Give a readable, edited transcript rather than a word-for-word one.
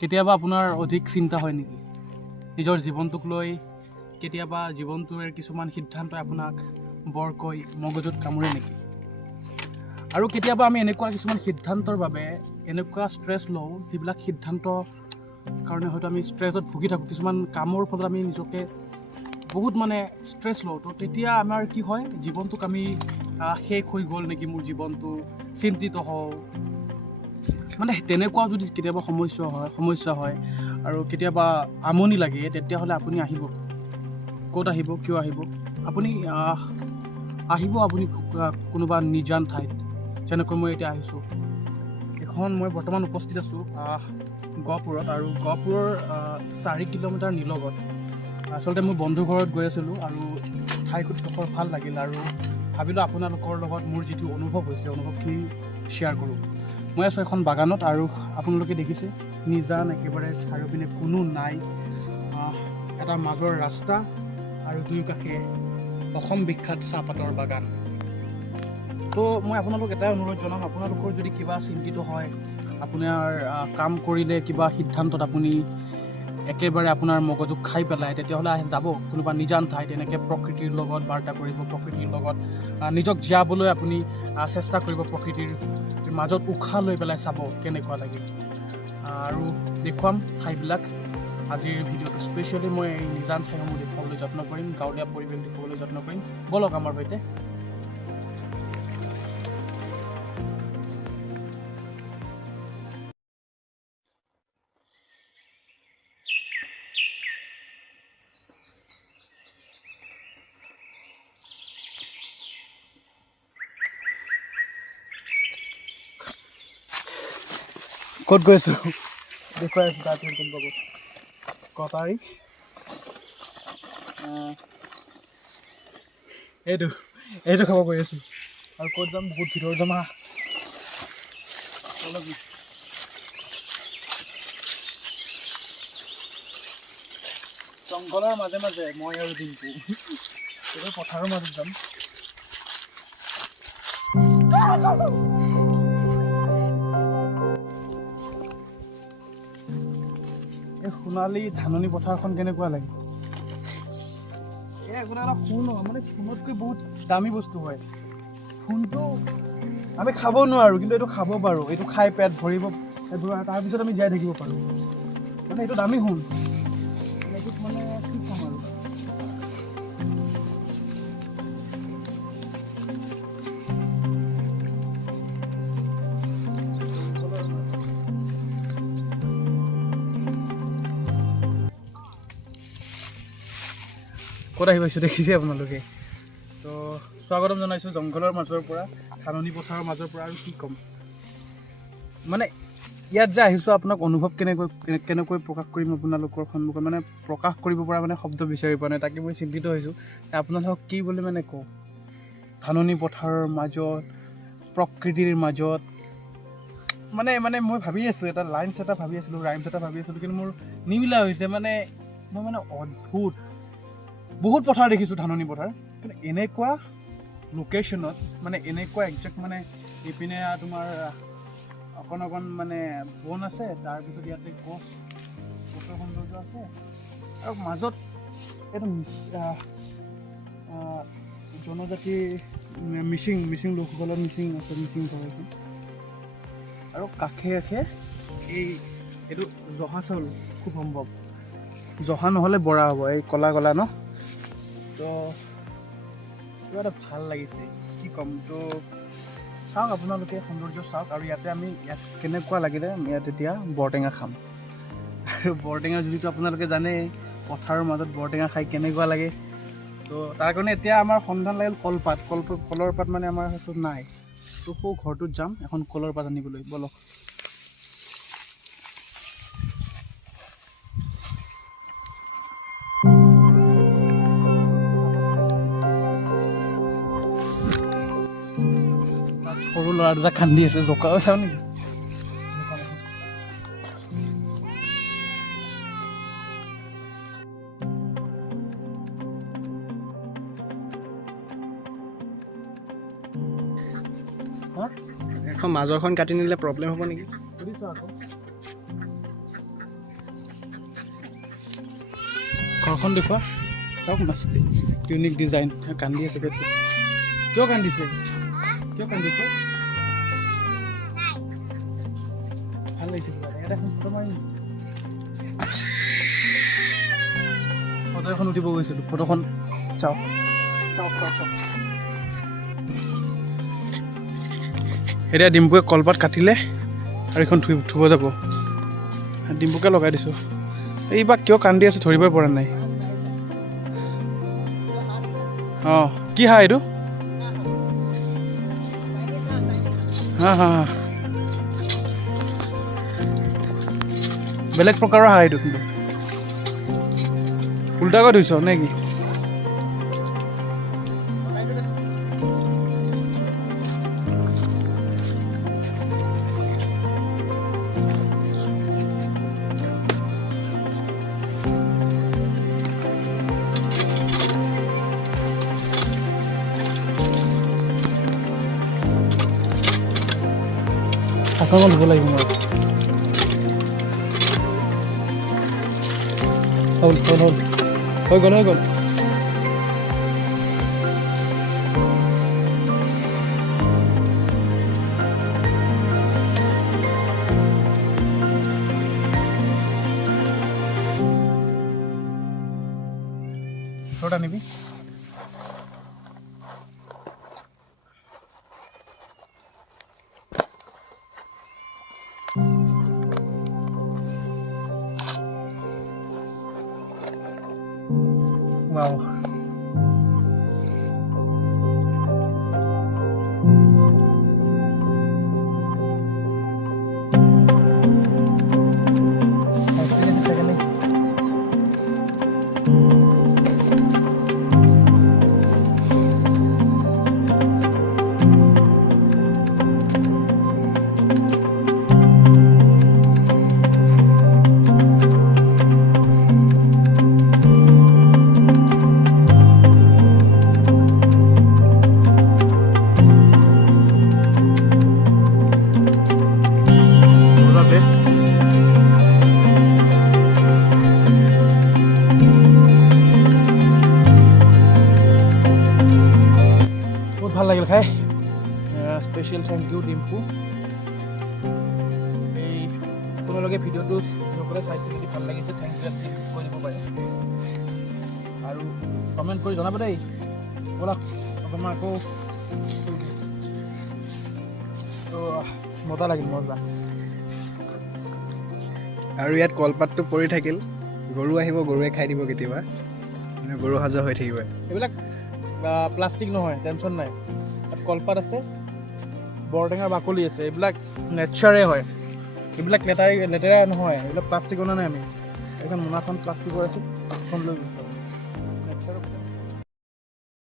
কেতিয়াবা আপোনাৰ অধিক চিন্তা হয় নেকি নিজৰ জীৱনটোক লৈ কেতিয়াবা জীৱনটোৰ কিছুমান সিদ্ধান্তই আপোনাক বৰকৈ মগজুত কামুৰে নেকি আৰু কেতিয়াবা আমি এনেকুৱা কিছুমান সিদ্ধান্তৰ বাবে এনেকুৱা ষ্ট্ৰেছ লওঁ যিবিলাক সিদ্ধান্ত কাৰণে হয়তো আমি ষ্ট্ৰেছত ভুগি থাকোঁ কিছুমান কামৰ ফলত আমি নিজকে বহুত মানে ষ্ট্ৰেছ লওঁ তো তেতিয়া আমাৰ কি হয় জীৱনটোক আমি শেষ হৈ গ'ল নেকি মোৰ জীৱনটো চিন্তিত হওঁ মানে তেনেকুৱা যদি কেতিয়াবা সমস্যা হয় আৰু কেতিয়াবা আমনি লাগে তেতিয়াহ'লে আপুনি আহিব ক'ত আহিব কিয় আহিব আপুনি আপুনি কোনোবা নিজান ঠাইত যেনেকৈ মই এতিয়া আহিছোঁ এখন মই বৰ্তমান উপস্থিত আছোঁ গহপুৰত আৰু গহপুৰৰ 4 কিলোমিটাৰ নিলগত আচলতে মই বন্ধু ঘৰত গৈ আছিলোঁ আৰু ঠাইডোখৰ ভাল লাগিল আৰু ভাবিলোঁ আপোনালোকৰ লগত মোৰ যিটো অনুভৱ হৈছে অনুভৱখিনি শ্বেয়াৰ কৰোঁ মই আছোঁ এখন বাগানত আৰু আপোনালোকে দেখিছে নিজান একেবাৰে চাৰিওপিনে কোনো নাই এটা মাজৰ ৰাস্তা আৰু দুয়ো কাষে অসম বিখ্যাত চাহপাতৰ বাগান তো মই আপোনালোক এটাই অনুৰোধ জনাম আপোনালোকৰ যদি কিবা চিন্তিত হয় আপোনাৰ কাম কৰিলে কিবা সিদ্ধান্তত আপুনি একেবাৰে আপোনাৰ মগজুক খাই পেলাই তেতিয়াহ'লে যাব কোনোবা নিজান ঠাইত এনেকৈ প্ৰকৃতিৰ লগত বাৰ্তা কৰিব প্ৰকৃতিৰ লগত নিজক জীয়াবলৈ আপুনি চেষ্টা কৰিব প্ৰকৃতিৰ মাজত উশাহ লৈ পেলাই চাব কেনেকুৱা লাগে আৰু দেখুৱাম ঠাইবিলাক আজিৰ ভিডিঅ'টো স্পেচিয়েলি মই এই নিজান ঠাইসমূহ দেখুৱাবলৈ যত্ন কৰিম গাঁৱলীয়া পৰিৱেশ দেখুৱাবলৈ যত্ন কৰিম ব'লক আমাৰ সৈতে ক'ত গৈছোঁ দেখুৱাই আছোঁ তাত গম পাব কটাৰী এইটো খাব গৈ আছোঁ আৰু ক'ত যাম বহুত ভিতৰত যাম জংঘলৰ মাজে মাজে মই আৰু দিনটো এইটো পথাৰৰ মাজত যাম এই সোণালী ধাননি পথাৰখন কেনেকুৱা লাগে এই একোটা এটা সোণ মানে সোণতকৈ বহুত দামী বস্তু হয় সোণটো আমি খাব নোৱাৰোঁ কিন্তু এইটো খাব পাৰোঁ এইটো খাই পেট ভৰিব তাৰপিছত আমি জীয়াই থাকিব পাৰোঁ মানে এইটো দামী সোণ এইটোত মানে কি খাম আৰু ক'ত আহি পাইছোঁ দেখিছে আপোনালোকে তো স্বাগতম জনাইছোঁ জংঘলৰ মাজৰ পৰা ধাননি পথাৰৰ মাজৰ পৰা আৰু কি ক'ম মানে ইয়াত যে আহিছোঁ আপোনাক অনুভৱ কেনেকৈ প্ৰকাশ কৰিম আপোনালোকৰ সন্মুখত মানে প্ৰকাশ কৰিব পৰা মানে শব্দ বিচাৰি পোৱা নাই তাকে মই চিন্তিত হৈছোঁ আপোনালোকক কি বুলি মানে কওঁ ধাননি পথাৰৰ মাজত প্ৰকৃতিৰ মাজত মানে মই ভাবি আছোঁ এটা লাইনছ এটা ভাবি আছিলোঁ ৰাইমছ এটা ভাবি আছিলোঁ কিন্তু মোৰ নিমিলা হৈছে মানে মই মানে অদ্ভুত বহুত পথাৰ দেখিছোঁ ধাননি পথাৰ কিন্তু এনেকুৱা লোকেশ্যনত মানে এনেকুৱা একজেক্ট মানে এইপিনে তোমাৰ অকণ মানে বন আছে তাৰপিছত ইয়াতে গছৰ সৌন্দৰ্য আছে আৰু মাজত এইটো জনজাতিৰ মিচিং লোকসকলৰ মিচিং আছে মিচিং ঘৰ আছে আৰু কাষে এইটো জহা চাউল খুব সম্ভৱ জহা নহ'লে বৰা হ'ব এই কলা ন তো কিবা এটা ভাল লাগিছে কি ক'ম তো চাওক আপোনালোকে সৌন্দৰ্য চাওক আৰু ইয়াত কেনেকুৱা লাগিলে ইয়াত এতিয়া বৰটেঙা খাম আৰু বৰটেঙা যদিটো আপোনালোকে জানে পথাৰৰ মাজত বৰটেঙা খাই কেনেকুৱা লাগে তো তাৰ কাৰণে এতিয়া আমাৰ সন্ধান লাগিল কলৰ পাত মানে আমাৰ হাতত নাই তো সৌ ঘৰটোত যাম এখন কলৰ পাত আনিবলৈ ব'লক সৰু ল'ৰা দুটা কান্দি আছে জোকা চাওঁ নেকি এখন মাজৰখন কাটি নিলে প্ৰব্লেম হ'ব নেকি সুধিছোঁ আকৌ ঘৰখন দেখুৱা চাওক মাছটি ইউনিক ডিজাইন কান্দি আছে পেটটো কিয় কান্দিছে ভাল লাগিছে এটা ফটো মাৰি ফটো এখন উঠিব গৈছিলোঁ ফটোখন চাওক এতিয়া ডিম্পুৱে কলপাত কাটিলে আৰু এইখন থুব যাব ডিম্পুকে লগাই দিছোঁ এইবাৰ কিয় কান্দি আছে ধৰিবই পৰা নাই অঁ কি হাঁহ এইটো হা বেলেগ প্ৰকাৰৰ হাঁহ এইটো কিন্তু উল্টাকৈ ধুইছ নে কি হাতখন ধুব লাগিব মই হ'ল হৈ গ'ল ওচৰত আনিবি Wow. ভাল লাগিল খাই স্পেচিয়েল থেংক ইউ ডিম্পু এই তোমালোকে ভিডিঅ'টো সকলোৱে চাইছে যদি ভাল লাগিছে থেংক ইউ কৈ দিব পাৰে আৰু কমেণ্ট কৰি জনাব দেই ব'লা অকণমান আকৌ মজা লাগিল আৰু ইয়াত কলপাতটো পৰি থাকিল গৰু আহিব গৰুৱে খাই দিব কেতিয়াবা মানে গৰু সাজা হৈ থাকিব এইবিলাক প্লাষ্টিক নহয় টেনশ্যন নাই কলপাত আছে বৰটেঙাৰ বাকলি আছে এইবিলাক নেচাৰে হয় এইবিলাক লেতেৰা নহয় এইবিলাক প্লাষ্টিক অনা নাই আমি এখন মোনাখন প্লাষ্টিকৰ আছে এখন লৈ গৈছোঁ নেচাৰৰ